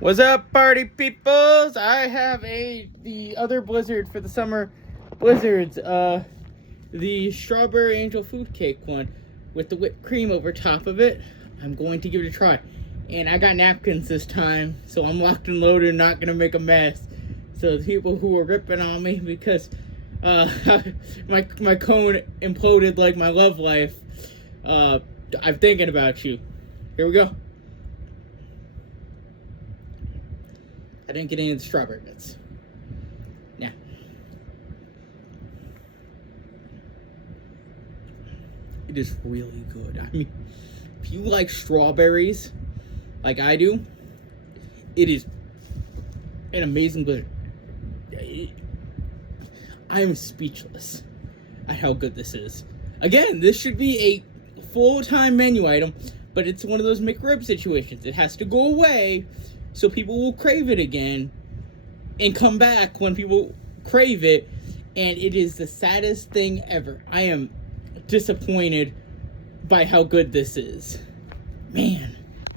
What's up, party peoples? I have the other Blizzard for the summer blizzards. The strawberry angel food cake one with the whipped cream over top of it. I'm going to give it a try, and I got napkins this time, so I'm locked and loaded, not gonna make a mess. So the people who are ripping on me because my cone imploded like my love life. I'm thinking about you. Here we go. I didn't get any of the strawberry bits. Now, it is really good. I mean, if you like strawberries, like I do, it is an amazing blizzard. I am speechless at how good this is. Again, this should be a full-time menu item, but it's one of those McRib situations. It has to go away so people will crave it again and come back when people crave it, and it is the saddest thing ever. I am disappointed by how good this is. Man.